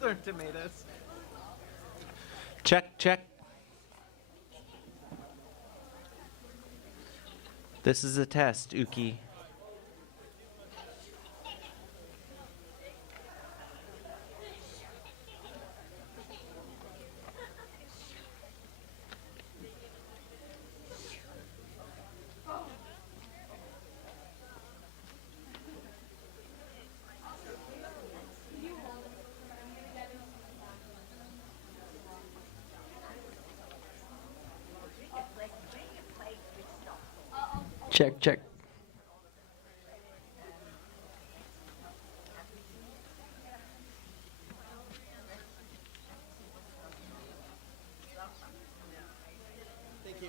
They're tomatoes. Check, check. This is a test, Uki. Check, check. Thank you.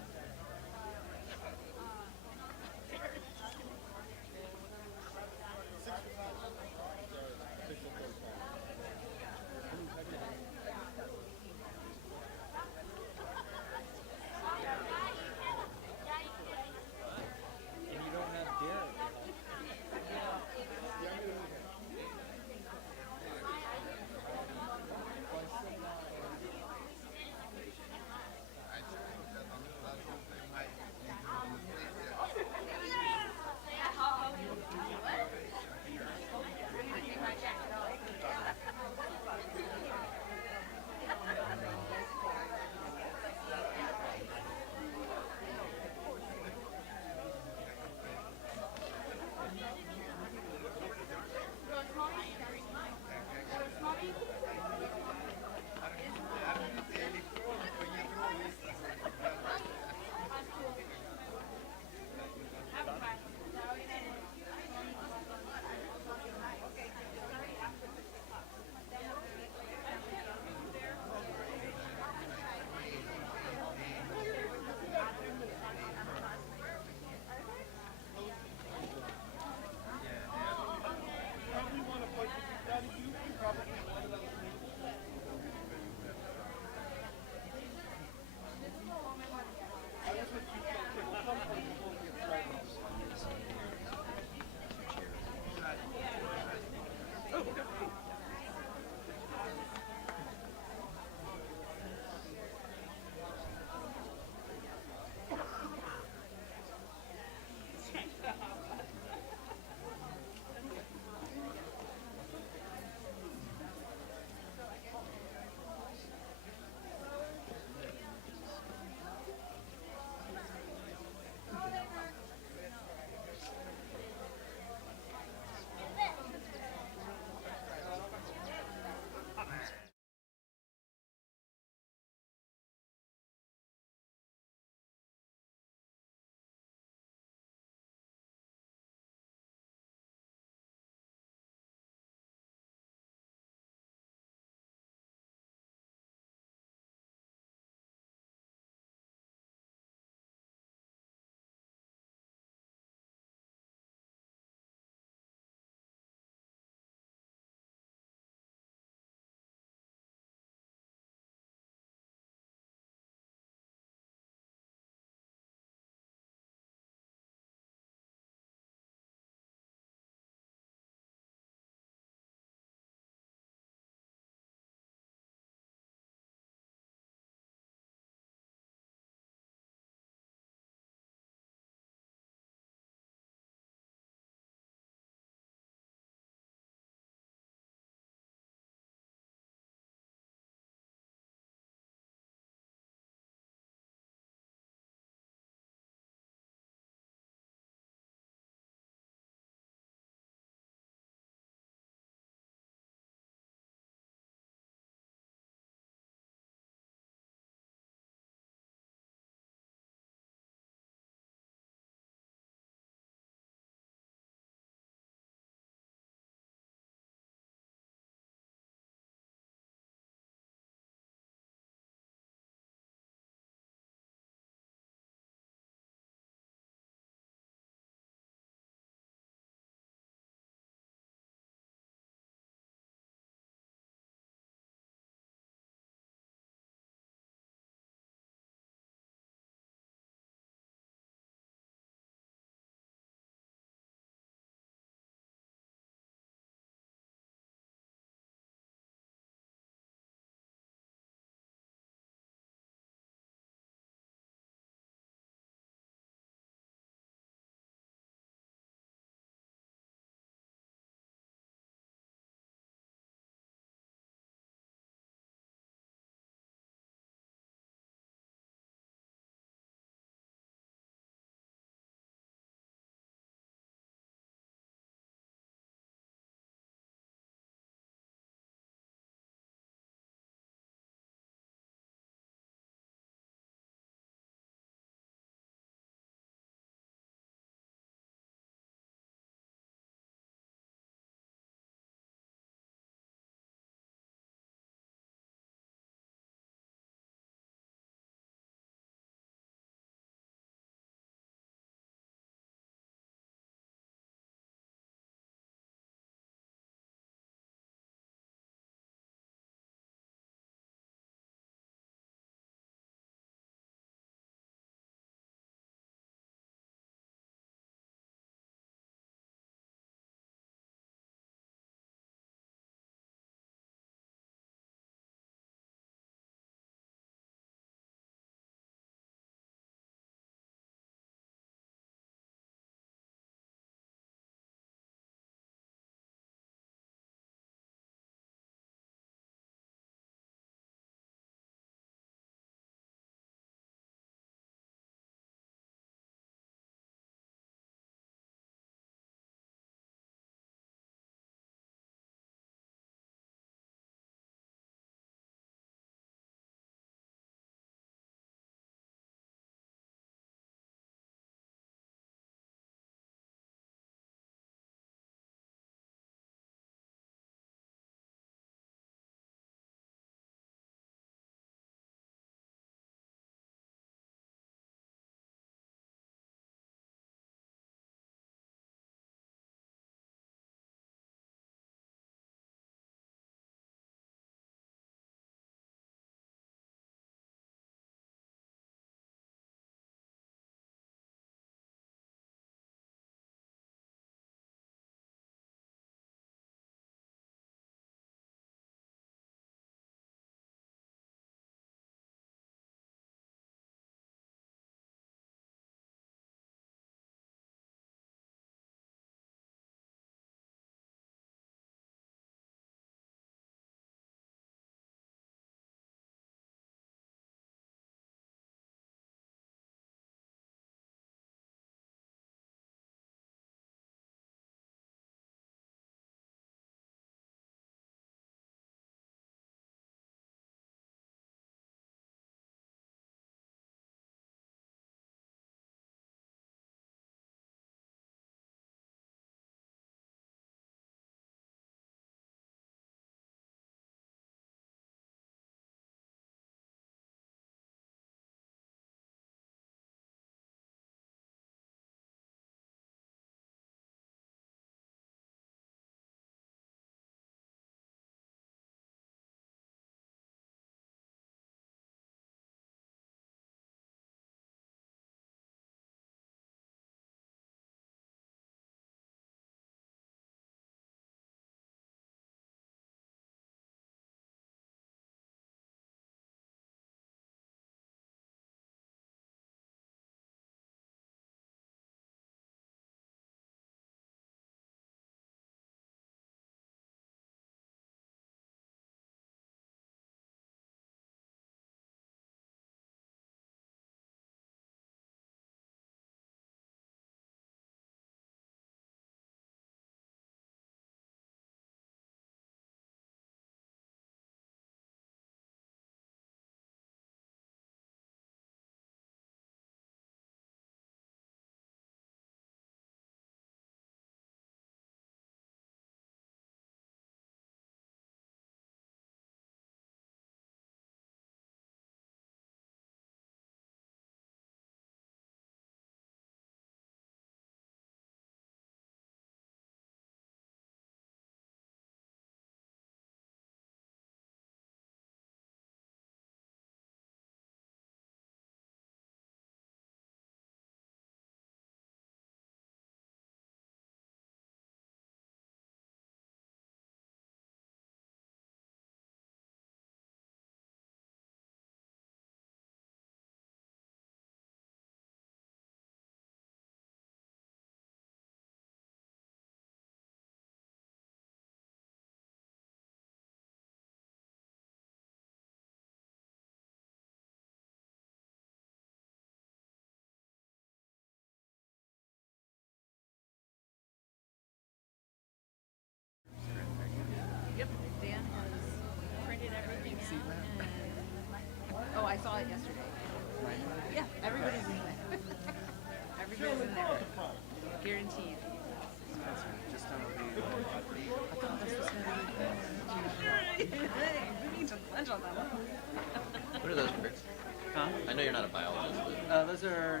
Those are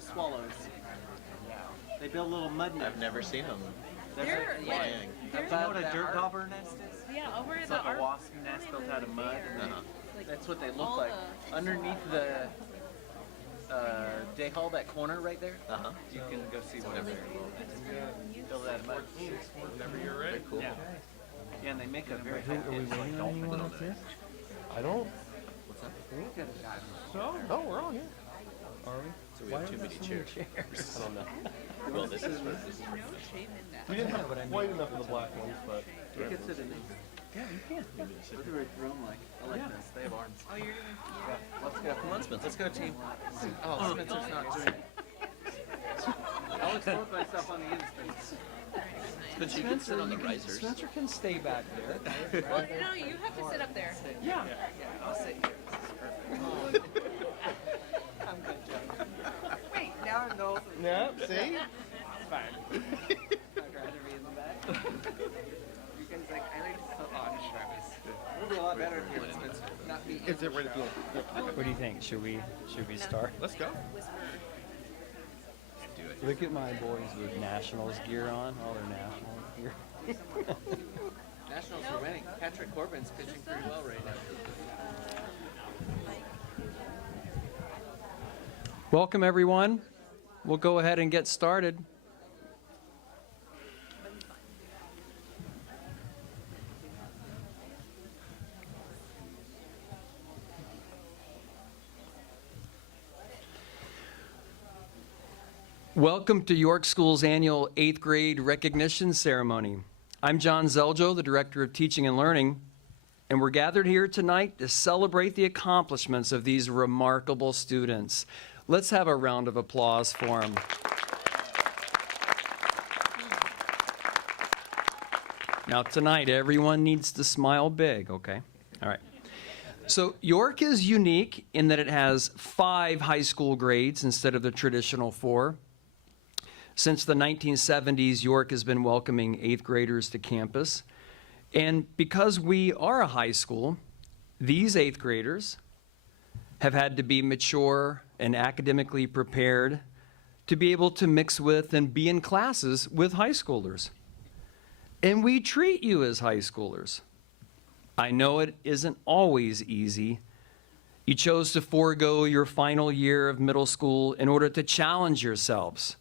swallows. They build little mud nests. I've never seen them They're flying. Do you know what a dirt dauber nest is? yeah, over It's the like a art. wasp nest built out of mud. And Like, that's what they look all like. the- Underneath the day hall, that corner right there, Uh-huh. you can go see one of their little nests. Built out of mud. Whenever you're ready. Very cool. Yeah. Yeah, and they make a very high pitch like dolphin. I don't. So? No, we're all here. So we have too many chairs. I don't know. Well, this is We didn't have quite enough of the black ones, but You can sit in these. Yeah, you can. Look at what drone like. I like this. They have arms. Oh, you're gonna. Let's go. Come on, Spencer. Let's go, team. Oh, Spencer's not doing it. I'll expose myself on the instance. But you can sit on the risers. Spencer can stay back there. Well, no, you have to sit up there. Yeah. I'll sit here. This is perfect. I'm good, Joe. Wait, now I know. yeah. See, It's fine. I'd rather be in the back. You guys like, I like to sit on Travis. It would be a lot better if you were Spencer, not me. is it ready to go? What do you think? Should we start? Let's go. Look at my boys with Nationals gear on. All their Nationals gear. Nationals are winning. Patrick Corbin's pitching pretty well right now. Welcome everyone. We'll go ahead and get started. Welcome to York School's annual 8th grade recognition ceremony. I'm John Zeljo, the Director of Teaching and Learning, and we're gathered here tonight to celebrate the accomplishments of these remarkable students. Let's have a round of applause for them. Now tonight, everyone needs to smile big, okay? All right. So York is unique in that it has 5 high school grades instead of the traditional 4. Since the 1970s, York has been welcoming 8th graders to campus. And because we are a high school, these 8th graders have had to be mature and academically prepared to be able to mix with and be in classes with high schoolers. And we treat you as high schoolers. I know it isn't always easy. You chose to forego your final year of middle school in order to challenge yourselves.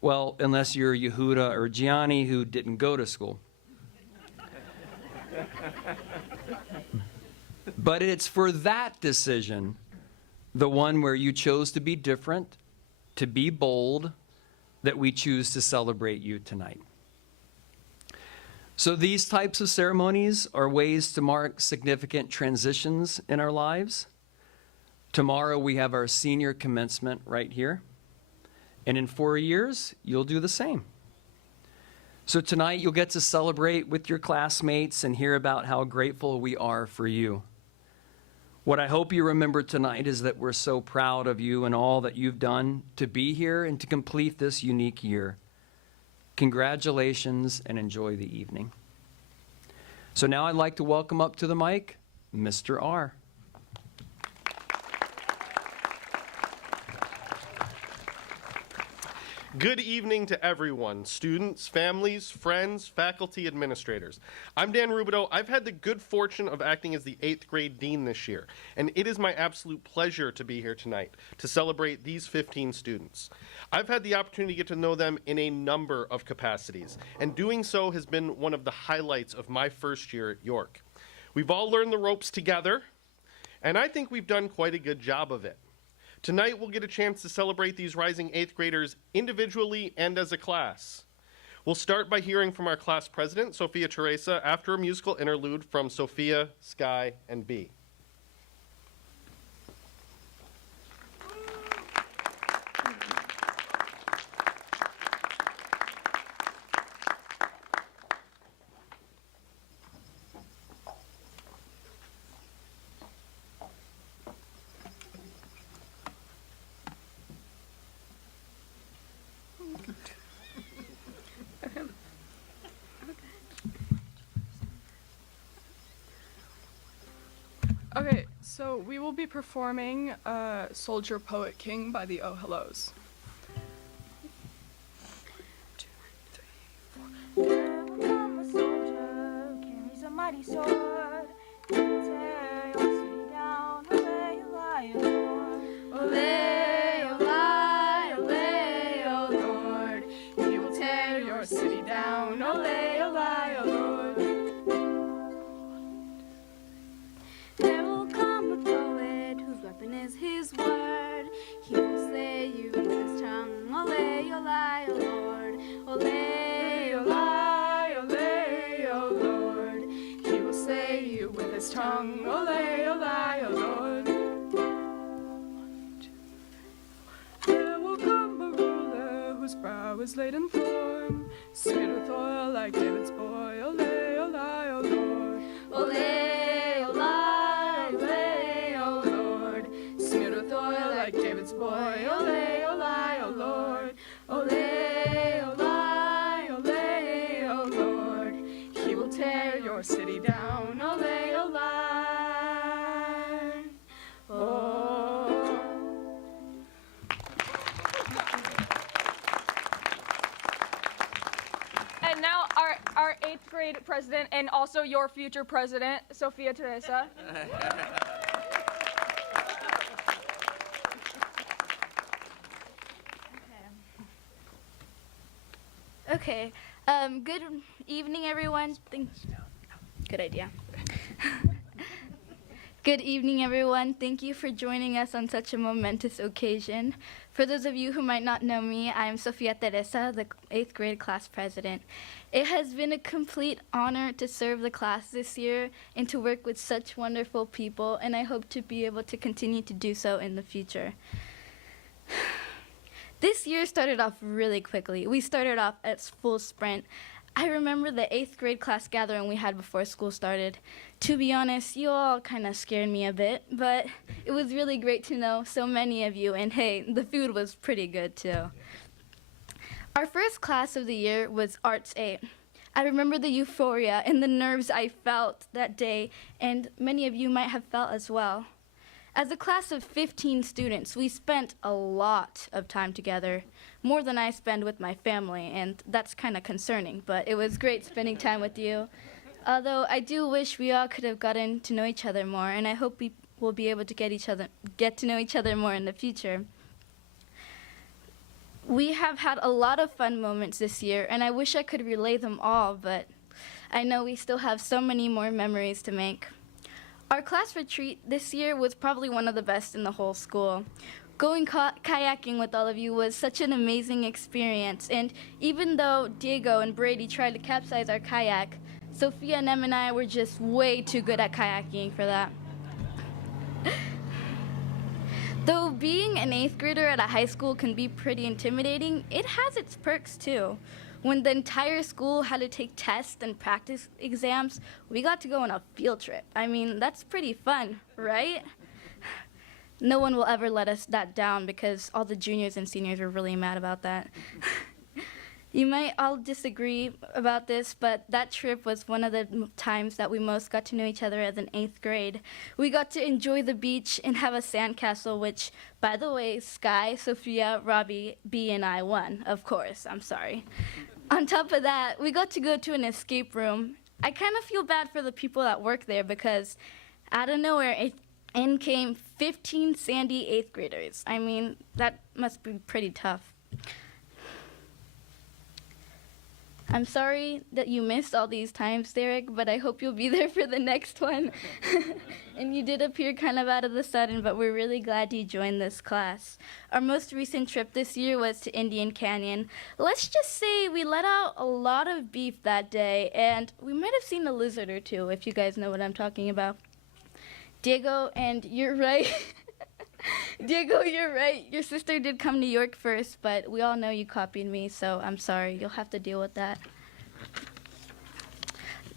Well, unless you're Yehuda or Gianni who didn't go to school. But it's for that decision, the one where you chose to be different, to be bold, that we choose to celebrate you tonight. So these types of ceremonies are ways to mark significant transitions in our lives. Tomorrow we have our senior commencement right here. And in 4 years, you'll do the same. So tonight you'll get to celebrate with your classmates and hear about how grateful we are for you. What I hope you remember tonight is that we're so proud of you and all that you've done to be here and to complete this unique year. Congratulations and enjoy the evening. So now I'd like to welcome up to the mic, Mr. R. Good evening to everyone, students, families, friends, faculty, administrators. I'm Dan Rubidoux. I've had the good fortune of acting as the 8th grade dean this year, and it is my absolute pleasure to be here tonight to celebrate these 15 students. I've had the opportunity to get to know them in a number of capacities, and doing so has been one of the highlights of my first year at York. We've all learned the ropes together, and I think we've done quite a good job of it. Tonight, we'll get a chance to celebrate these rising 8th graders individually and as a class. We'll start by hearing from our class president, Sophia Teresa, after a musical interlude from Sophia, Sky, and B. So we will be performing Soldier Poet King by the Oh Hellos. There will come a soldier who carries a mighty sword. He will tear your city down. Olay, olay, oh Lord. Olay, olay, olay, oh Lord. He will tear your city down. Olay, olay, oh Lord. There will come a poet whose weapon is his word. He will slay you with his tongue. Olay, olay, oh Lord. Olay, Olay, olay, oh Lord. He will slay you with his tongue. Olay, olay, oh Lord. There will come a ruler whose brow is laden thorn, smeared with oil like David's boy. Olay, olay, oh Lord. olay, olay, olay, oh Lord. Smeared with oil like David's boy. Olay, olay, oh Lord. Olay, olay, olay, oh Lord. He will tear your city down. Olay, olay, oh. And now our 8th grade president and also your future president, Sophia Teresa. Okay. Good evening, everyone. Good idea. Good evening, everyone. Thank you for joining us on such a momentous occasion. For those of you who might not know me, I am Sofia Teresa, the 8th grade class president. It has been a complete honor to serve the class this year and to work with such wonderful people, and I hope to be able to continue to do so in the future. This year started off really quickly. We started off at full sprint. I remember the 8th grade class gathering we had before school started. To be honest, you all kind of scared me a bit, but it was really great to know so many of you, and hey, the food was pretty good too. Our first class of the year was Arts 8. I remember the euphoria and the nerves I felt that day, and many of you might have felt as well. As a class of 15 students, we spent a lot of time together, more than I spend with my family, and that's kind of concerning, but it was great spending time with you. Although I do wish we all could have gotten to know each other more, and I hope we will be able to get to know each other more in the future. We have had a lot of fun moments this year, and I wish I could relay them all, but I know we still have so many more memories to make. Our class retreat this year was probably one of the best in the whole school. Going kayaking with all of you was such an amazing experience, and even though Diego and Brady tried to capsize our kayak, Sophia and Em and I were just way too good at kayaking for that. Though being an 8th grader at a high school can be pretty intimidating, it has its perks too. When the entire school had to take tests and practice exams, we got to go on a field trip. I mean, that's pretty fun, right? No one will ever let us that down because all the juniors and seniors were really mad about that. You might all disagree about this, but that trip was one of the times that we most got to know each other as an 8th grade. We got to enjoy the beach and have a sandcastle, which, by the way, Sky, Sophia, Robbie, B, and I won, of course. I'm sorry. On top of that, we got to go to an escape room. I kind of feel bad for the people that work there because out of nowhere, in came 15 sandy 8th graders. I mean, that must be pretty tough. I'm sorry that you missed all these times, Derek, but I hope you'll be there for the next one. And you did appear kind of out of the sudden, but we're really glad you joined this class. Our most recent trip this year was to Indian Canyon. Let's just say we let out a lot of beef that day, and we might have seen a lizard or two, if you guys know what I'm talking about. Diego, and you're right. Diego, you're right. Your sister did come to York first, but we all know you copied me, so I'm sorry. You'll have to deal with that.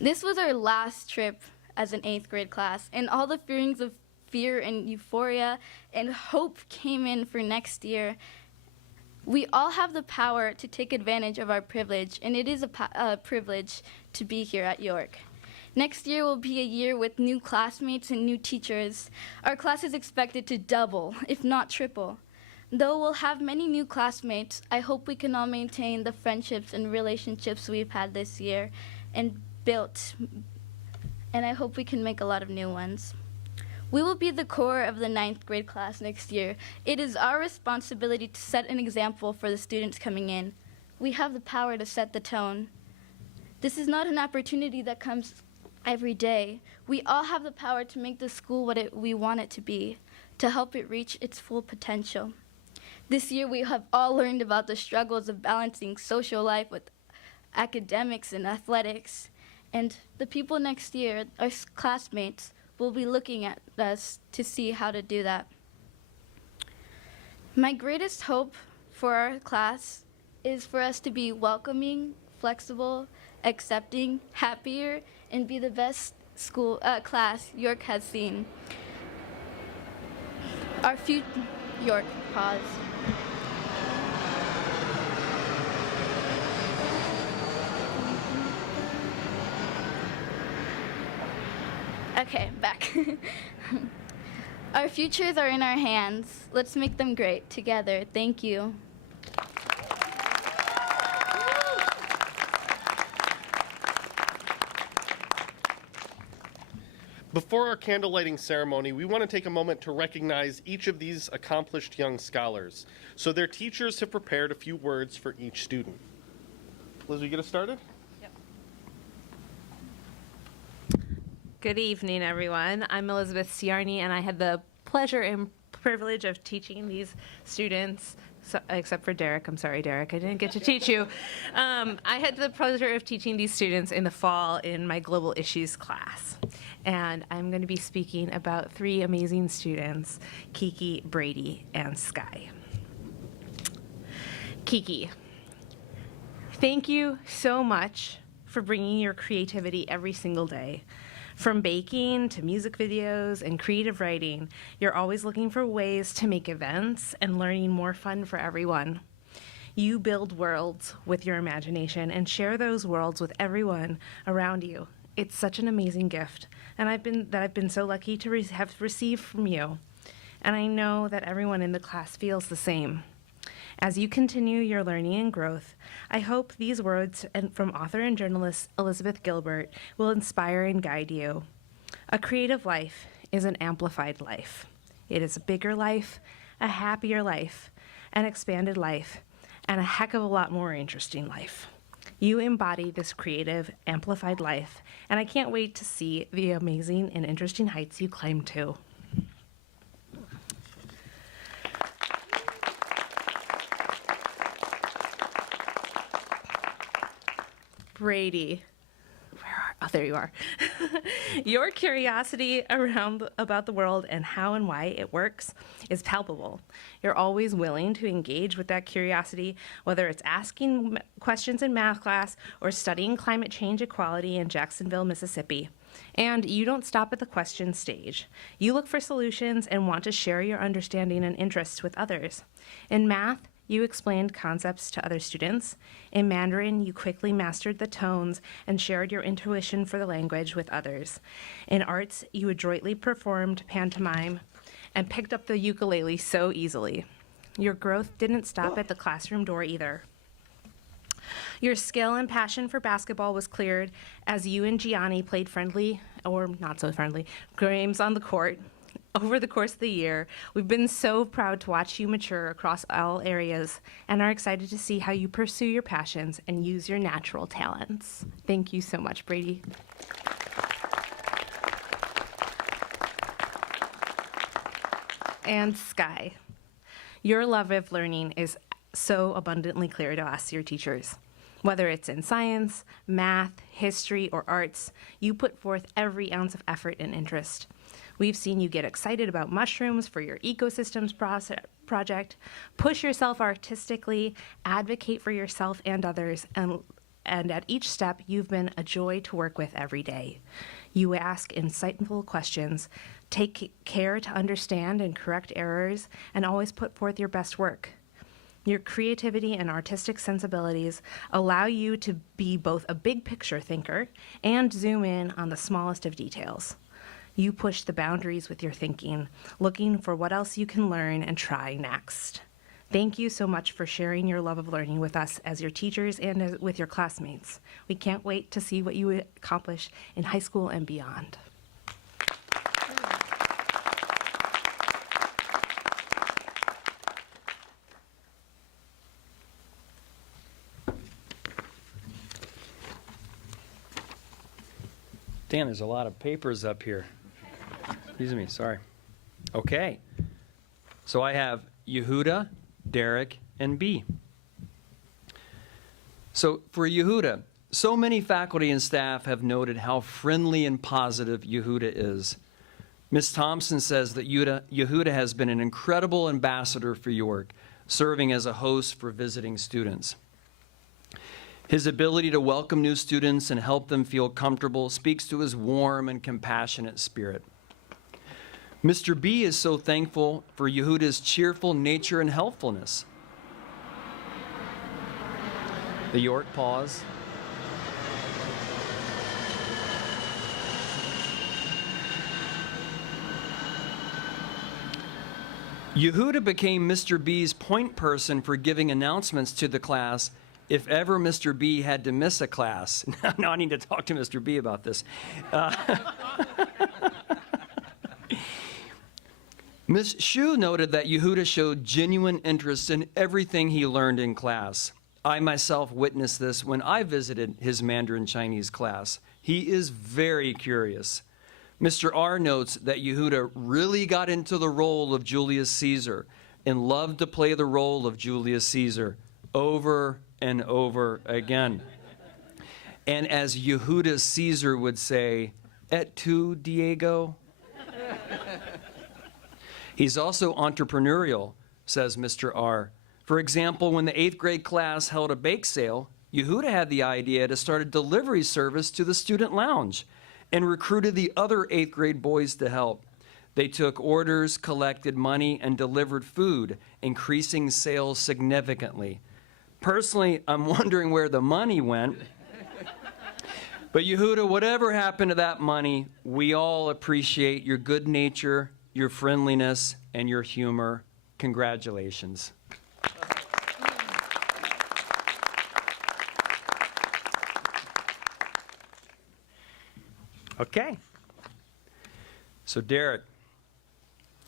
This was our last trip as an 8th grade class, and all the feelings of fear and euphoria and hope came in for next year. We all have the power to take advantage of our privilege, and it is a privilege to be here at York. Next year will be a year with new classmates and new teachers. Our class is expected to double, if not triple. Though we'll have many new classmates, I hope we can all maintain the friendships and relationships we've had this year and built, and I hope we can make a lot of new ones. We will be the core of the 9th grade class next year. It is our responsibility to set an example for the students coming in. We have the power to set the tone. This is not an opportunity that comes every day. We all have the power to make the school what we want it to be, to help it reach its full potential. This year we have all learned about the struggles of balancing social life with academics and athletics. And the people next year, our classmates, will be looking at us to see how to do that. My greatest hope for our class is for us to be welcoming, flexible, accepting, happier, and be the best class York has seen. Our future, York, pause. Okay, back. Our futures are in our hands. Let's make them great together. Thank you. Before our candle lighting ceremony, we want to take a moment to recognize each of these accomplished young scholars. So their teachers have prepared a few words for each student. Liz, will you get us started? Good evening, everyone. I'm Elizabeth Ciarni, and I had the pleasure and privilege of teaching these students, except for Derek. I'm sorry, Derek, I didn't get to teach you. I had the pleasure of teaching these students in the fall in my Global Issues class. And I'm going to be speaking about 3 amazing students, Kiki, Brady, and Sky. Kiki, thank you so much for bringing your creativity every single day. From baking to music videos and creative writing, you're always looking for ways to make events and learning more fun for everyone. You build worlds with your imagination and share those worlds with everyone around you. It's such an amazing gift, and I've been so lucky to have received from you. And I know that everyone in the class feels the same. As you continue your learning and growth, I hope these words from author and journalist Elizabeth Gilbert will inspire and guide you. A creative life is an amplified life. It is a bigger life, a happier life, an expanded life, and a heck of a lot more interesting life. You embody this creative, amplified life, and I can't wait to see the amazing and interesting heights you climb to. Brady, oh, there you are. Your curiosity about the world and how and why it works is palpable. You're always willing to engage with that curiosity, whether it's asking questions in math class or studying climate change equality in Jacksonville, Mississippi. And you don't stop at the question stage. You look for solutions and want to share your understanding and interests with others. In math, you explained concepts to other students. In Mandarin, you quickly mastered the tones and shared your intuition for the language with others. In arts, you adroitly performed pantomime and picked up the ukulele so easily. Your growth didn't stop at the classroom door either. Your skill and passion for basketball was cleared as you and Gianni played friendly, or not so friendly, games on the court. Over the course of the year, we've been so proud to watch you mature across all areas and are excited to see how you pursue your passions and use your natural talents. Thank you so much, Brady. And Sky, your love of learning is so abundantly clear to us, your teachers. Whether it's in science, math, history, or arts, you put forth every ounce of effort and interest. We've seen you get excited about mushrooms for your ecosystems project, push yourself artistically, advocate for yourself and others, and at each step, you've been a joy to work with every day. You ask insightful questions, take care to understand and correct errors, and always put forth your best work. Your creativity and artistic sensibilities allow you to be both a big picture thinker and zoom in on the smallest of details. You push the boundaries with your thinking, looking for what else you can learn and try next. Thank you so much for sharing your love of learning with us as your teachers and with your classmates. We can't wait to see what you accomplish in high school and beyond. Dan, there's a lot of papers up here. Excuse me, sorry. Okay. So I have Yehuda, Derek, and B. So for Yehuda, so many faculty and staff have noted how friendly and positive Yehuda is. Ms. Thompson says that Yehuda has been an incredible ambassador for York, serving as a host for visiting students. His ability to welcome new students and help them feel comfortable speaks to his warm and compassionate spirit. Mr. B is so thankful for Yehuda's cheerful nature and helpfulness. The York pause. Yehuda became Mr. B's point person for giving announcements to the class if ever Mr. B had to miss a class. Now I need to talk to Mr. B about this. Ms. Shu noted that Yehuda showed genuine interest in everything he learned in class. I myself witnessed this when I visited his Mandarin Chinese class. He is very curious. Mr. R notes that Yehuda really got into the role of Julius Caesar and loved to play the role of Julius Caesar over and over again. And as Yehuda Caesar would say, "Et tu, Diego?" He's also entrepreneurial, says Mr. R. For example, when the 8th grade class held a bake sale, Yehuda had the idea to start a delivery service to the student lounge and recruited the other 8th grade boys to help. They took orders, collected money, and delivered food, increasing sales significantly. Personally, I'm wondering where the money went. But Yehuda, whatever happened to that money, we all appreciate your good nature, your friendliness, and your humor. Congratulations. Okay. So Derek,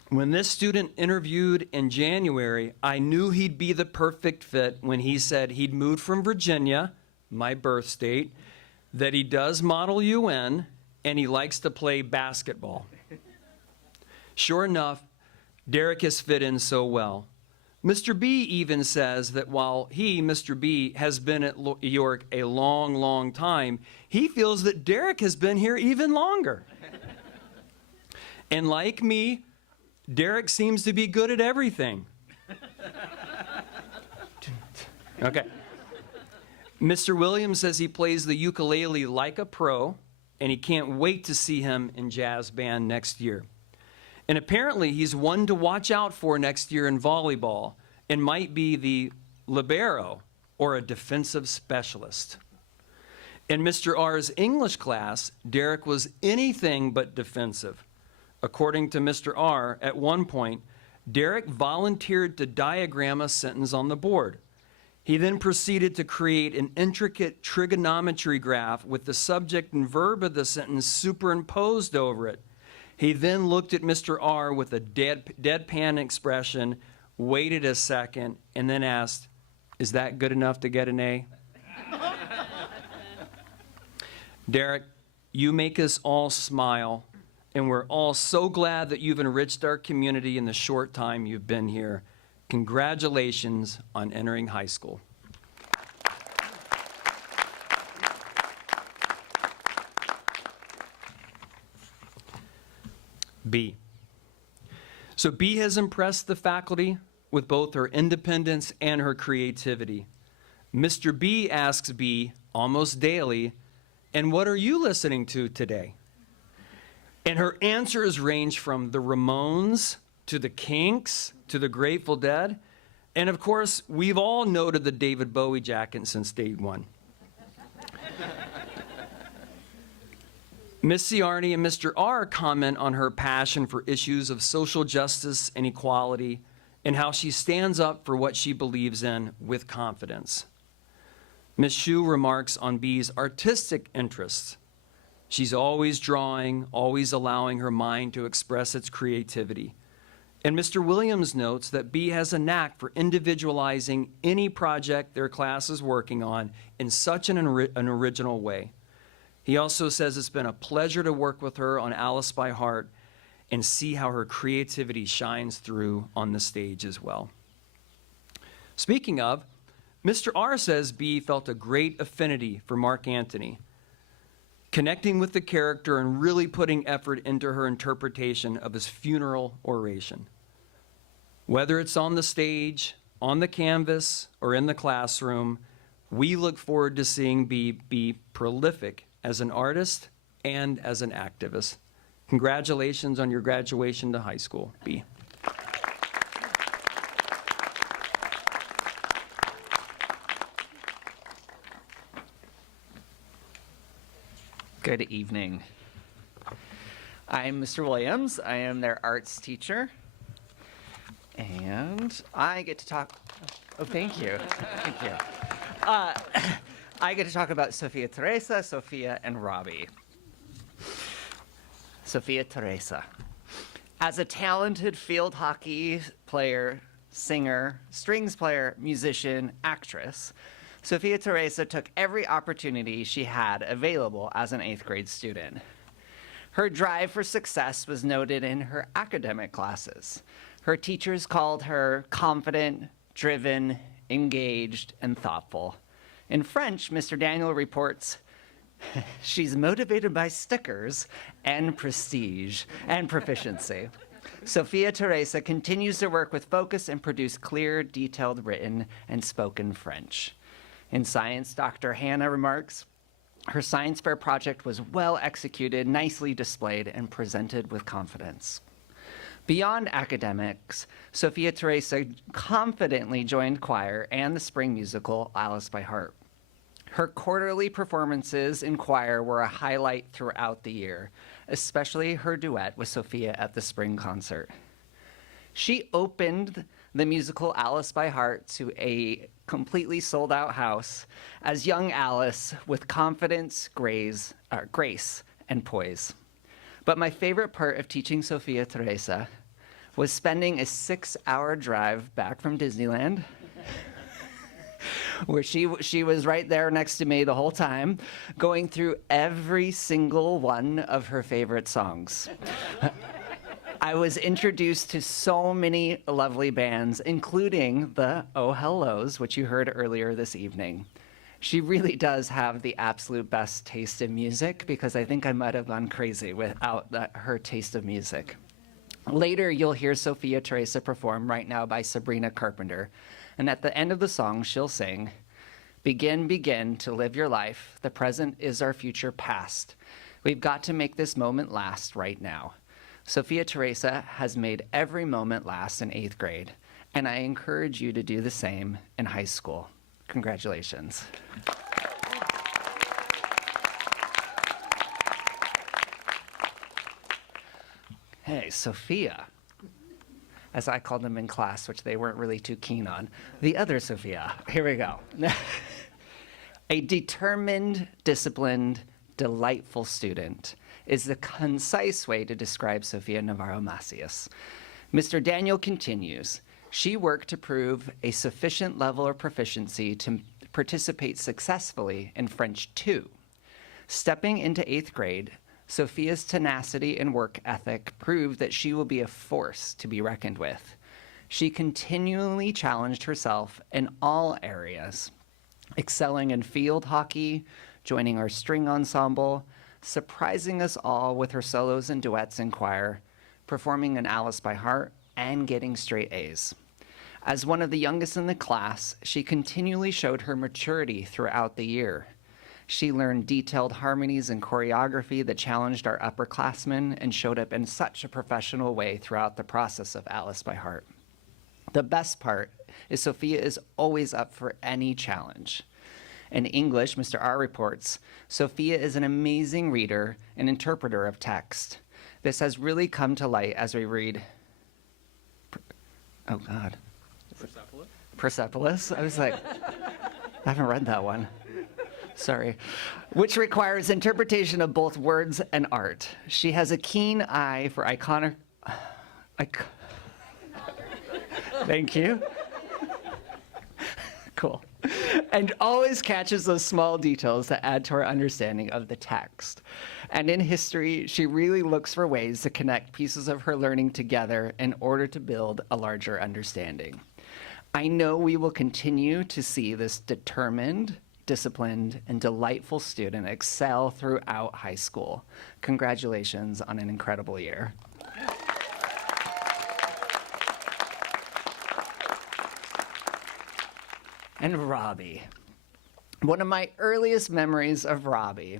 when this student interviewed in January, I knew he'd be the perfect fit when he said he'd moved from Virginia, my birth state, that he does model UN, and he likes to play basketball. Sure enough, Derek has fit in so well. Mr. B even says that while he, Mr. B, has been at York a long, long time, he feels that Derek has been here even longer. And like me, Derek seems to be good at everything. Okay. Mr. Williams says he plays the ukulele like a pro, and he can't wait to see him in jazz band next year. And apparently he's one to watch out for next year in volleyball and might be the libero or a defensive specialist. In Mr. R's English class, Derek was anything but defensive. According to Mr. R, at one point, Derek volunteered to diagram a sentence on the board. He then proceeded to create an intricate trigonometry graph with the subject and verb of the sentence superimposed over it. He then looked at Mr. R with a deadpan expression, waited a second, and then asked, "Is that good enough to get an A?" Derek, you make us all smile, and we're all so glad that you've enriched our community in the short time you've been here. Congratulations on entering high school. B. So B has impressed the faculty with both her independence and her creativity. Mr. B asks B almost daily, "And what are you listening to today?" And her answers range from the Ramones to the Kinks to the Grateful Dead. And of course, we've all noted the David Bowie jacket since day one. Miss Ciarni and Mr. R comment on her passion for issues of social justice and equality and how she stands up for what she believes in with confidence. Miss Shu remarks on B's artistic interests. She's always drawing, always allowing her mind to express its creativity. And Mr. Williams notes that B has a knack for individualizing any project their class is working on in such an original way. He also says it's been a pleasure to work with her on Alice by Heart and see how her creativity shines through on the stage as well. Speaking of, Mr. R says B felt a great affinity for Mark Antony, connecting with the character and really putting effort into her interpretation of his funeral oration. Whether it's on the stage, on the canvas, or in the classroom, we look forward to seeing B be prolific as an artist and as an activist. Congratulations on your graduation to high school, B. Good evening. I'm Mr. Williams. I am their arts teacher. And I get to talk. Oh, thank you. Thank you. I get to talk about Sophia Teresa, Sophia, and Robbie. Sophia Teresa. As a talented field hockey player, singer, strings player, musician, actress, Sophia Teresa took every opportunity she had available as an 8th grade student. Her drive for success was noted in her academic classes. Her teachers called her confident, driven, engaged, and thoughtful. In French, Mr. Daniel reports, she's motivated by stickers and prestige and proficiency. Sophia Teresa continues to work with focus and produce clear, detailed written and spoken French. In science, Dr. Hannah remarks, her science fair project was well executed, nicely displayed, and presented with confidence. Beyond academics, Sophia Teresa confidently joined choir and the spring musical Alice by Heart. Her quarterly performances in choir were a highlight throughout the year, especially her duet with Sophia at the spring concert. She opened the musical Alice by Heart to a completely sold-out house as young Alice with confidence, grace, and poise. But my favorite part of teaching Sophia Teresa was spending a 6-hour drive back from Disneyland, where she was right there next to me the whole time, going through every single one of her favorite songs. I was introduced to so many lovely bands, including the Oh Hellos, which you heard earlier this evening. She really does have the absolute best taste in music, because I think I might have gone crazy without her taste of music. Later, you'll hear Sophia Teresa perform Right Now by Sabrina Carpenter. And at the end of the song, she'll sing, "Begin, begin to live your life. The present is our future past. We've got to make this moment last right now." Sophia Teresa has made every moment last in 8th grade, and I encourage you to do the same in high school. Congratulations. Hey, Sophia, as I called them in class, which they weren't really too keen on. The other Sophia, here we go. A determined, disciplined, delightful student is the concise way to describe Sophia Navarro-Macias. Mr. Daniel continues, she worked to prove a sufficient level of proficiency to participate successfully in French 2. Stepping into 8th grade, Sophia's tenacity and work ethic proved that she will be a force to be reckoned with. She continually challenged herself in all areas, excelling in field hockey, joining our string ensemble, surprising us all with her solos and duets in choir, performing in Alice by Heart, and getting straight A's. As one of the youngest in the class, she continually showed her maturity throughout the year. She learned detailed harmonies and choreography that challenged our upperclassmen and showed up in such a professional way throughout the process of Alice by Heart. The best part is Sophia is always up for any challenge. In English, Mr. R reports, Sophia is an amazing reader and interpreter of text. This has really come to light as we read, oh God. Persepolis? Persepolis? I was like, I haven't read that one. Sorry. Which requires interpretation of both words and art. She has a keen eye for Thank you. Cool. And always catches those small details that add to our understanding of the text. And in history, she really looks for ways to connect pieces of her learning together in order to build a larger understanding. I know we will continue to see this determined, disciplined, and delightful student excel throughout high school. Congratulations on an incredible year. And Robbie. One of my earliest memories of Robbie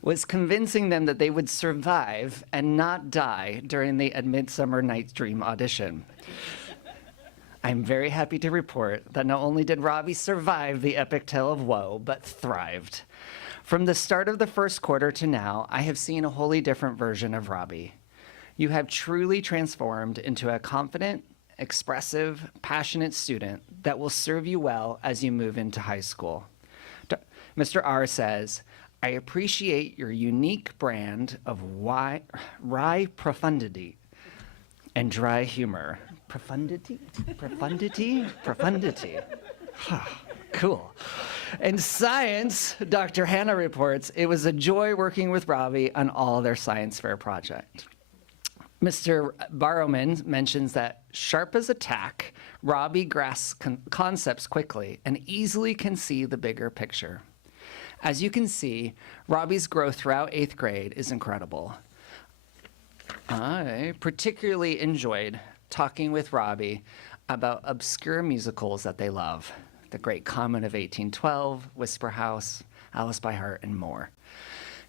was convincing them that they would survive and not die during the A Midsummer Night's Dream audition. I'm very happy to report that not only did Robbie survive the epic tale of woe, but thrived. From the start of the first quarter to now, I have seen a wholly different version of Robbie. You have truly transformed into a confident, expressive, passionate student that will serve you well as you move into high school. Mr. R says, I appreciate your unique brand of wry profundity and dry humor. Profundity? Profundity? Profundity. Cool. In science, Dr. Hannah reports, it was a joy working with Robbie on all their science fair project. Mr. Barrowman mentions that sharp as a tack, Robbie grasps concepts quickly and easily can see the bigger picture. As you can see, Robbie's growth throughout 8th grade is incredible. I particularly enjoyed talking with Robbie about obscure musicals that they love. The Great Comet of 1812, Whisper House, Alice by Heart, and more.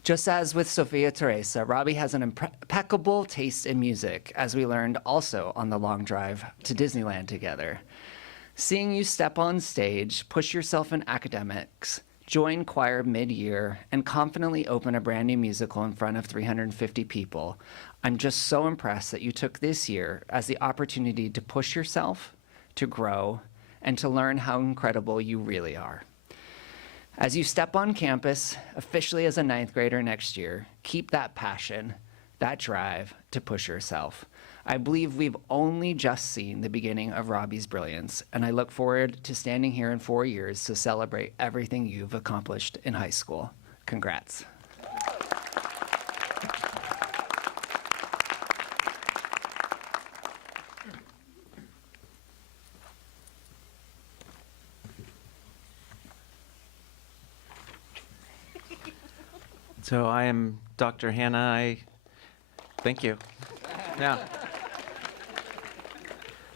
Just as with Sophia Teresa, Robbie has an impeccable taste in music, as we learned also on the long drive to Disneyland together. Seeing you step on stage, push yourself in academics, join choir mid-year, and confidently open a brand new musical in front of 350 people, I'm just so impressed that you took this year as the opportunity to push yourself, to grow, and to learn how incredible you really are. As you step on campus, officially as a 9th grader next year, keep that passion, that drive to push yourself. I believe we've only just seen the beginning of Robbie's brilliance, and I look forward to standing here in 4 years to celebrate everything you've accomplished in high school. Congrats. So I am Dr. Hannah. Thank you. Yeah.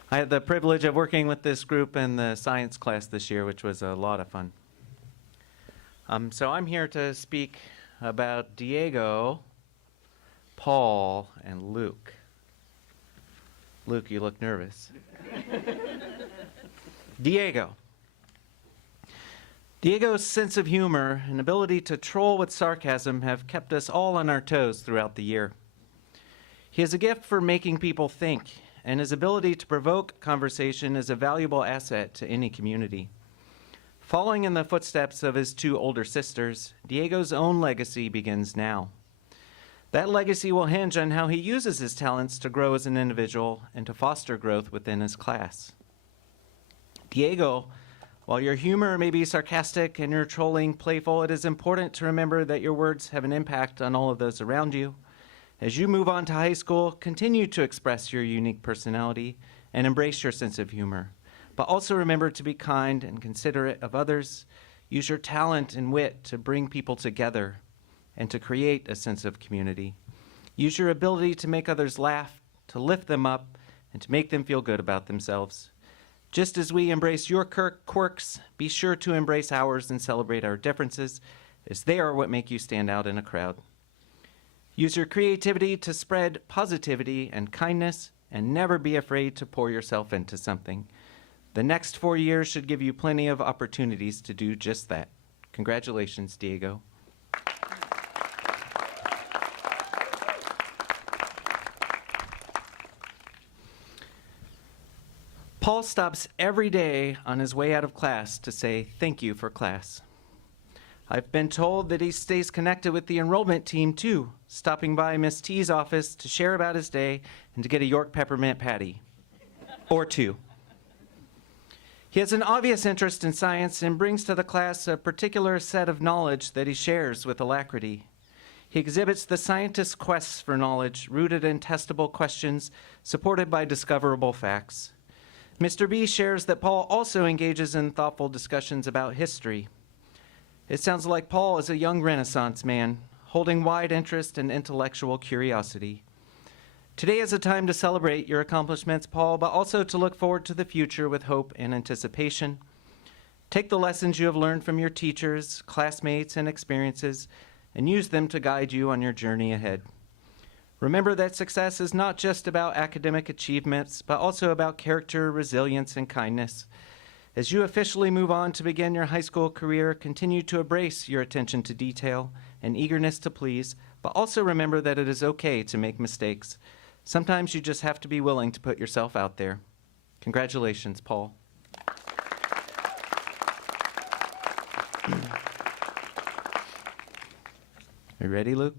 I had the privilege of working with this group in the science class this year, which was a lot of fun. So I'm here to speak about Diego, Paul, and Luke. Luke, you look nervous. Diego. Diego's sense of humor and ability to troll with sarcasm have kept us all on our toes throughout the year. He has a gift for making people think, and his ability to provoke conversation is a valuable asset to any community. Following in the footsteps of his two older sisters, Diego's own legacy begins now. That legacy will hinge on how he uses his talents to grow as an individual and to foster growth within his class. Diego, while your humor may be sarcastic and your trolling playful, it is important to remember that your words have an impact on all of those around you. As you move on to high school, continue to express your unique personality and embrace your sense of humor. But also remember to be kind and considerate of others. Use your talent and wit to bring people together and to create a sense of community. Use your ability to make others laugh, to lift them up, and to make them feel good about themselves. Just as we embrace your quirks, be sure to embrace ours and celebrate our differences, as they are what make you stand out in a crowd. Use your creativity to spread positivity and kindness, and never be afraid to pour yourself into something. The next 4 years should give you plenty of opportunities to do just that. Congratulations, Diego. Paul stops every day on his way out of class to say thank you for class. I've been told that he stays connected with the enrollment team too, stopping by Miss T's office to share about his day and to get a York peppermint patty. Or two. He has an obvious interest in science and brings to the class a particular set of knowledge that he shares with alacrity. He exhibits the scientist's quest for knowledge, rooted in testable questions, supported by discoverable facts. Mr. B shares that Paul also engages in thoughtful discussions about history. It sounds like Paul is a young Renaissance man, holding wide interest and intellectual curiosity. Today is a time to celebrate your accomplishments, Paul, but also to look forward to the future with hope and anticipation. Take the lessons you have learned from your teachers, classmates, and experiences, and use them to guide you on your journey ahead. Remember that success is not just about academic achievements, but also about character, resilience, and kindness. As you officially move on to begin your high school career, continue to embrace your attention to detail and eagerness to please, but also remember that it is okay to make mistakes. Sometimes you just have to be willing to put yourself out there. Congratulations, Paul. Are you ready, Luke?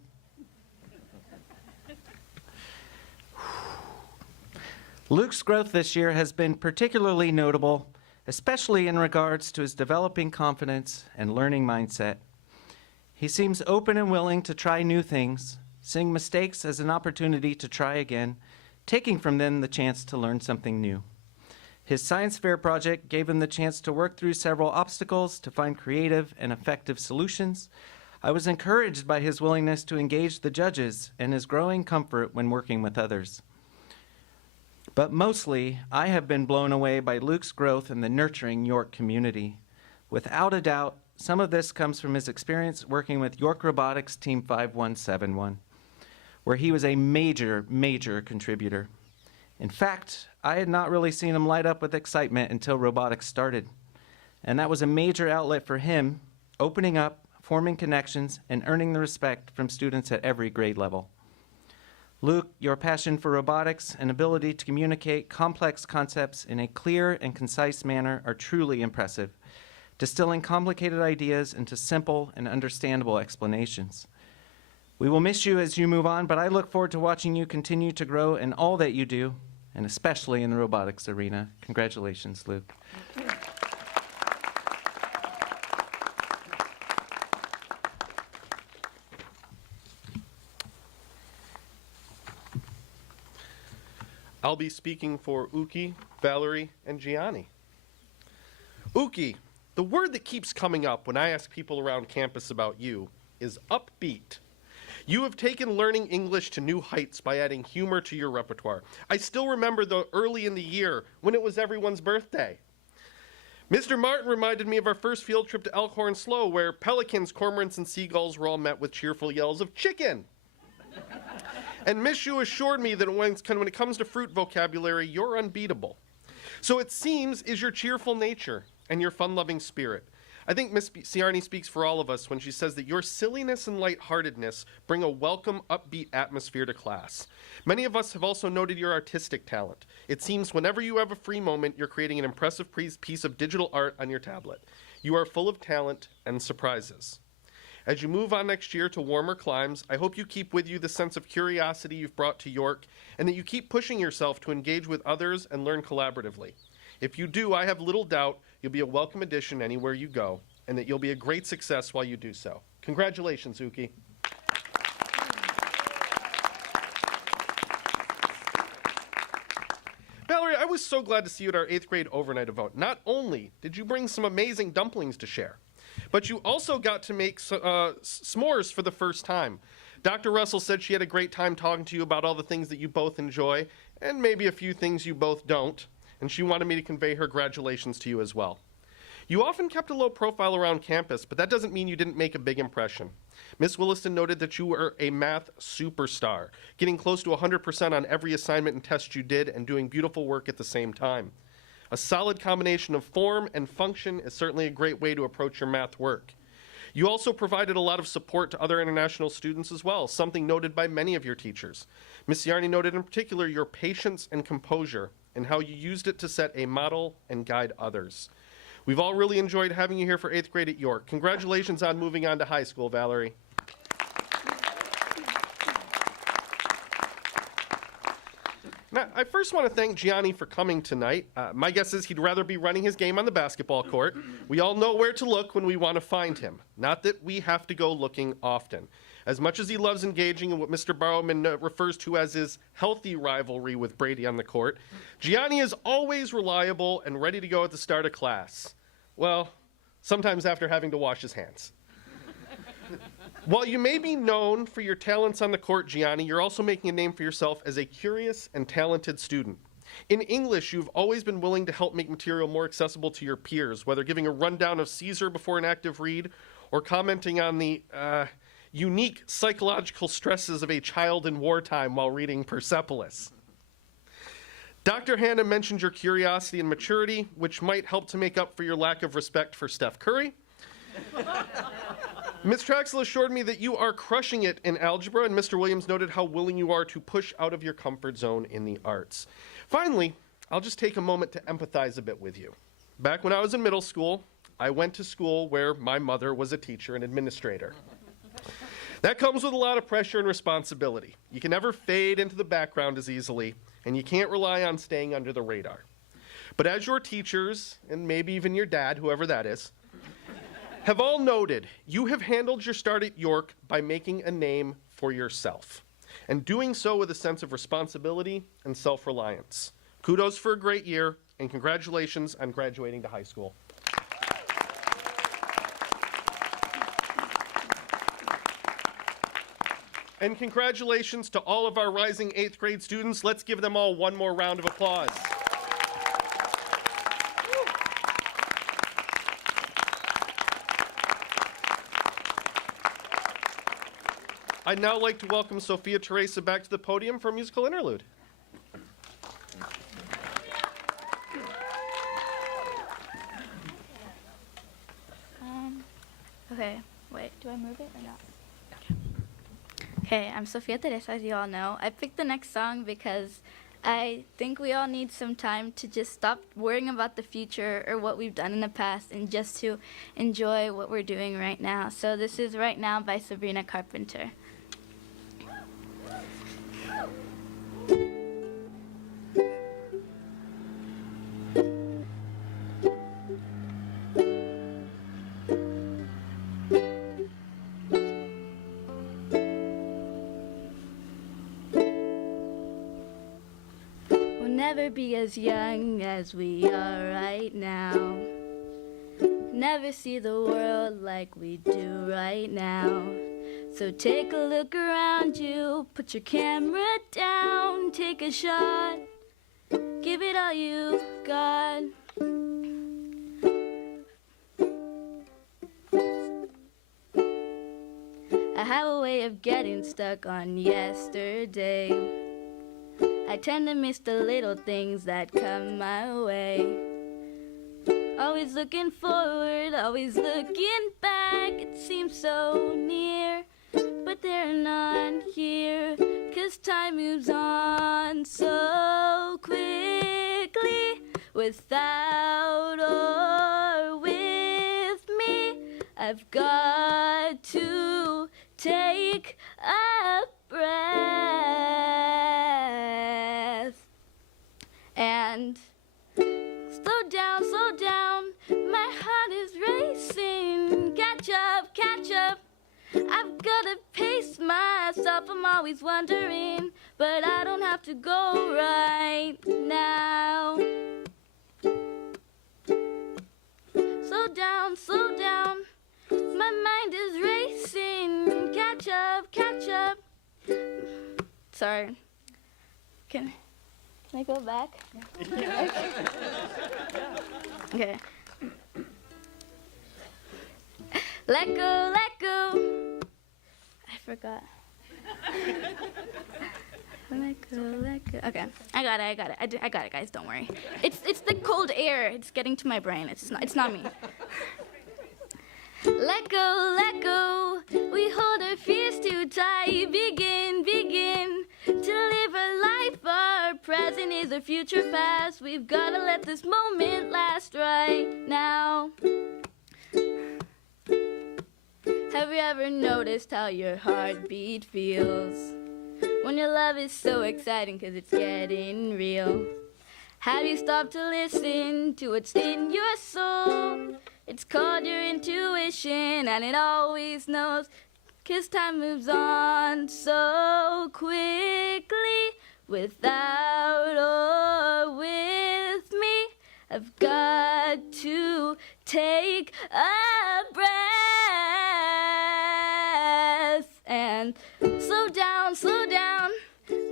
Luke's growth this year has been particularly notable, especially in regards to his developing confidence and learning mindset. He seems open and willing to try new things, seeing mistakes as an opportunity to try again, taking from them the chance to learn something new. His science fair project gave him the chance to work through several obstacles to find creative and effective solutions. I was encouraged by his willingness to engage the judges and his growing comfort when working with others. But mostly, I have been blown away by Luke's growth in the nurturing York community. Without a doubt, some of this comes from his experience working with York Robotics Team 5171, where he was a major contributor. In fact, I had not really seen him light up with excitement until robotics started. And that was a major outlet for him, opening up, forming connections, and earning the respect from students at every grade level. Luke, your passion for robotics and ability to communicate complex concepts in a clear and concise manner are truly impressive, distilling complicated ideas into simple and understandable explanations. We will miss you as you move on, but I look forward to watching you continue to grow in all that you do, and especially in the robotics arena. Congratulations, Luke. I'll be speaking for Uki, Valerie, and Gianni. Uki, the word that keeps coming up when I ask people around campus about you is upbeat. You have taken learning English to new heights by adding humor to your repertoire. I still remember the early in the year when it was everyone's birthday. Mr. Martin reminded me of our first field trip to Elkhorn Slough, where pelicans, cormorants, and seagulls were all met with cheerful yells of chicken. And Miss Shu assured me that when it comes to fruit vocabulary, you're unbeatable. So it seems is your cheerful nature and your fun-loving spirit. I think Miss Ciarni speaks for all of us when she says that your silliness and lightheartedness bring a welcome, upbeat atmosphere to class. Many of us have also noted your artistic talent. It seems whenever you have a free moment, you're creating an impressive piece of digital art on your tablet. You are full of talent and surprises. As you move on next year to warmer climes, I hope you keep with you the sense of curiosity you've brought to York, and that you keep pushing yourself to engage with others and learn collaboratively. If you do, I have little doubt you'll be a welcome addition anywhere you go, and that you'll be a great success while you do so. Congratulations, Uki. Valerie, I was so glad to see you at our 8th grade overnight event. Not only did you bring some amazing dumplings to share, but you also got to make s'mores for the first time. Dr. Russell said she had a great time talking to you about all the things that you both enjoy, and maybe a few things you both don't, and she wanted me to convey her congratulations to you as well. You often kept a low profile around campus, but that doesn't mean you didn't make a big impression. Miss Williston noted that you were a math superstar, getting close to 100% on every assignment and test you did and doing beautiful work at the same time. A solid combination of form and function is certainly a great way to approach your math work. You also provided a lot of support to other international students as well, something noted by many of your teachers. Ms. Yarny noted in particular your patience and composure and how you used it to set a model and guide others. We've all really enjoyed having you here for 8th grade at York. Congratulations on moving on to high school, Valerie. Now, I first want to thank Gianni for coming tonight. My guess is he'd rather be running his game on the basketball court. We all know where to look when we want to find him. Not that we have to go looking often. As much as he loves engaging in what Mr. Barrowman refers to as his healthy rivalry with Brady on the court, Gianni is always reliable and ready to go at the start of class. Well, sometimes after having to wash his hands. While you may be known for your talents on the court, Gianni, you're also making a name for yourself as a curious and talented student. In English, you've always been willing to help make material more accessible to your peers, whether giving a rundown of Caesar before an active read or commenting on the unique psychological stresses of a child in wartime while reading Persepolis. Dr. Hanna mentioned your curiosity and maturity, which might help to make up for your lack of respect for Steph Curry. Ms. Traxel assured me that you are crushing it in algebra, and Mr. Williams noted how willing you are to push out of your comfort zone in the arts. Finally, I'll just take a moment to empathize a bit with you. Back when I was in middle school, I went to school where my mother was a teacher and administrator. That comes with a lot of pressure and responsibility. You can never fade into the background as easily, and you can't rely on staying under the radar. But as your teachers, and maybe even your dad, whoever that is, have all noted, you have handled your start at York by making a name for yourself, and doing so with a sense of responsibility and self-reliance. Kudos for a great year, and congratulations on graduating to high school. And congratulations to all of our rising 8th grade students. Let's give them all one more round of applause. I'd now like to welcome Sophia Teresa back to the podium for a musical interlude. Okay, wait, do I move it or not? Okay, I'm Sophia Teresa, as you all know. I picked the next song because I think we all need some time to just stop worrying about the future or what we've done in the past and just to enjoy what we're doing right now. So this is Right Now by Sabrina Carpenter. Never be as young as we are right now. Never see the world like we do right now. So take a look around you, put your camera down, take a shot, give it all you got. I have a way of getting stuck on yesterday. I tend to miss the little things that come my way. Always looking forward, always looking back. It seems so near, but they're not here. 'Cause time moves on so quickly, without or with me. I've got to take a breath and slow down, my heart is racing. Catch up, I've gotta pace myself. I'm always wondering, but I don't have to go right now. Slow down, my mind is racing. Catch up. Sorry. Can I go back? Okay. Let go. I forgot. Let go, let go. Okay, I got it. I got it, guys. Don't worry. It's the cold air. It's getting to my brain. It's not me. Let go. We hold our fears too tight. Begin to live our life. Our present is our future past. We've gotta let this moment last right now. Have you ever noticed how your heartbeat feels when your love is so exciting 'cause it's getting real? Have you stopped to listen to what's in your soul? It's called your intuition and it always knows, 'cause time moves on so quickly without or with me. I've got to take a breath and slow down.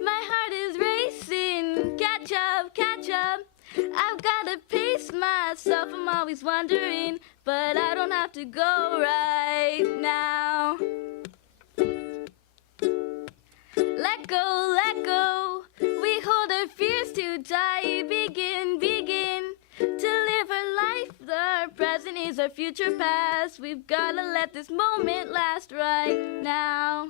My heart is racing. Catch up. I've gotta pace myself. I'm always wondering, but I don't have to go right now. Let go. We hold our fears too tight. Begin to live our life. The present is our future past. We've gotta let this moment last right now.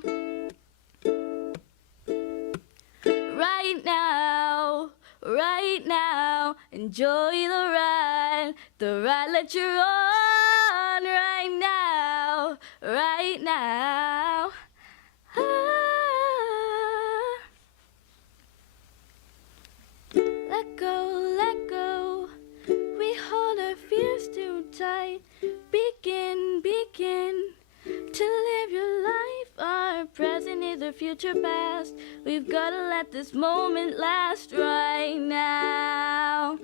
Right now, enjoy the ride that you're on right now. Let go, we hold our fears too tight. Begin to live your life. Our present is our future past. We've gotta let this moment last right now.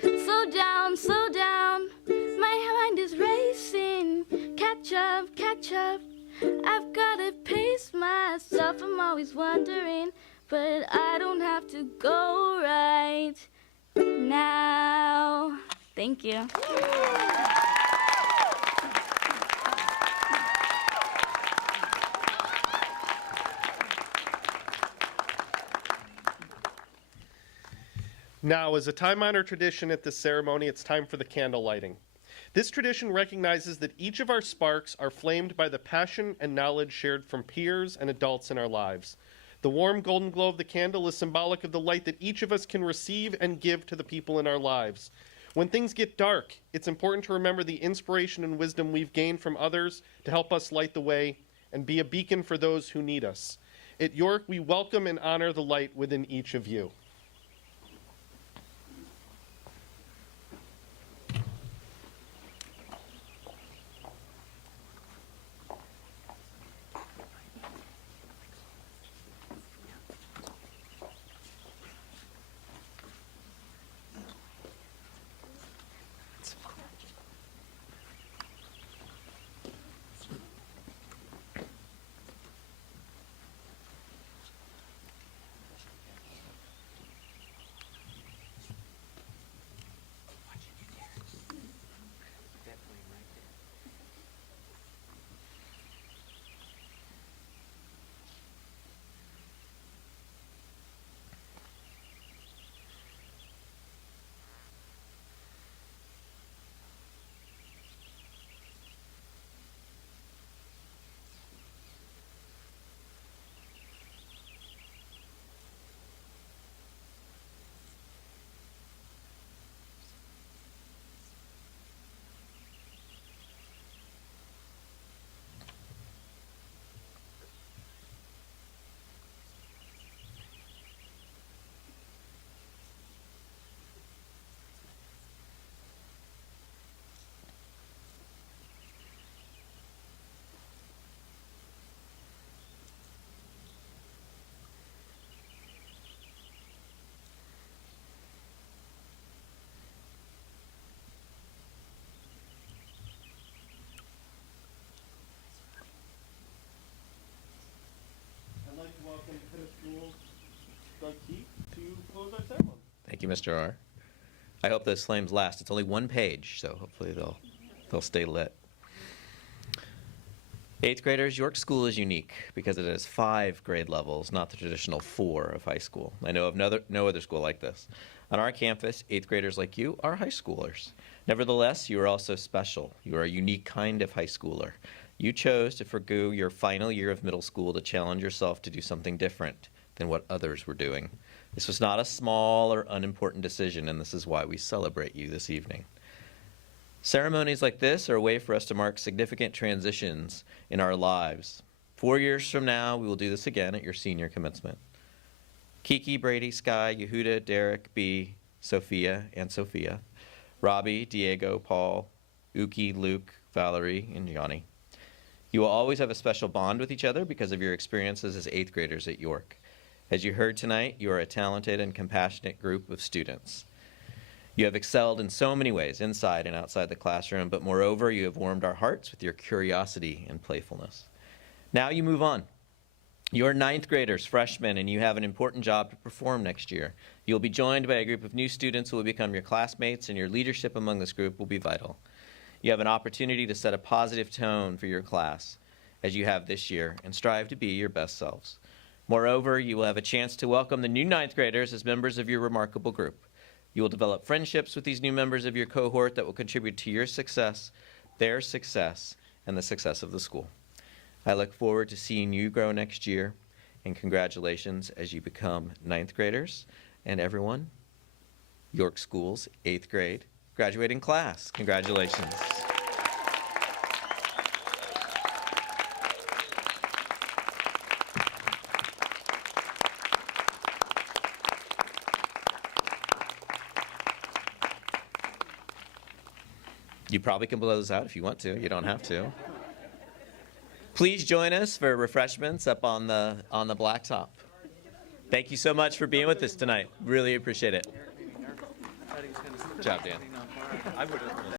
Slow down, my mind is racing. Catch up, I've gotta pace myself. I'm always wondering, but I don't have to go right now. Thank you. Now, as a time-honored tradition at this ceremony, it's time for the candle lighting. This tradition recognizes that each of our sparks are flamed by the passion and knowledge shared from peers and adults in our lives. The warm golden glow of the candle is symbolic of the light that each of us can receive and give to the people in our lives. When things get dark, it's important to remember the inspiration and wisdom we've gained from others to help us light the way and be a beacon for those who need us. At York, we welcome and honor the light within each of you. Welcome Tennis School's Doug Keith to close our ceremony. Thank you, Mr. R. I hope those flames last. It's only one page, so hopefully they'll stay lit. Eighth graders, York School is unique because it has 5 grade levels, not the traditional 4 of high school. I know of no other school like this. On our campus, 8th graders like you are high schoolers. Nevertheless, you are also special. You are a unique kind of high schooler. You chose to forgo your final year of middle school to challenge yourself to do something different than what others were doing. This was not a small or unimportant decision, and this is why we celebrate you this evening. Ceremonies like this are a way for us to mark significant transitions in our lives. 4 years from now, we will do this again at your senior commencement. Kiki, Brady, Sky, Yehuda, Derek, B, Sophia, and Sophia, Robbie, Diego, Paul, Uki, Luke, Valerie, and Johnny. You will always have a special bond with each other because of your experiences as 8th graders at York. As you heard tonight, you are a talented and compassionate group of students. You have excelled in so many ways, inside and outside the classroom, but moreover, you have warmed our hearts with your curiosity and playfulness. Now you move on. You're 9th graders, freshmen, and you have an important job to perform next year. You'll be joined by a group of new students who will become your classmates, and your leadership among this group will be vital. You have an opportunity to set a positive tone for your class, as you have this year, and strive to be your best selves. Moreover, you will have a chance to welcome the new 9th graders as members of your remarkable group. You will develop friendships with these new members of your cohort that will contribute to your success, their success, and the success of the school. I look forward to seeing you grow next year, and congratulations as you become 9th graders. And everyone, York School's 8th grade graduating class. Congratulations. You probably can blow those out if you want to. You don't have to. Please join us for refreshments up on the blacktop. Thank you so much for being with us tonight. Really appreciate it. Good job, Dan.